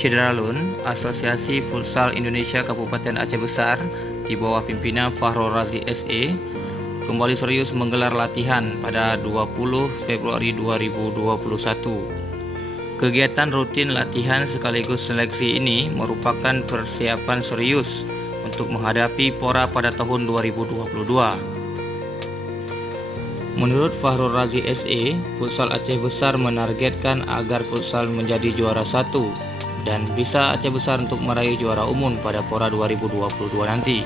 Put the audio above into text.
Syederalun, Asosiasi Futsal Indonesia Kabupaten Aceh Besar di bawah pimpinan Fahrul Razi SE kembali serius menggelar latihan pada 20 Februari 2021. Kegiatan rutin latihan sekaligus seleksi ini merupakan persiapan serius untuk menghadapi PORA pada tahun 2022. Menurut Fahrul Razi SE, Futsal Aceh Besar menargetkan agar futsal menjadi juara 1 dan bisa Aceh Besar untuk meraih juara umum pada PORA 2022 nanti.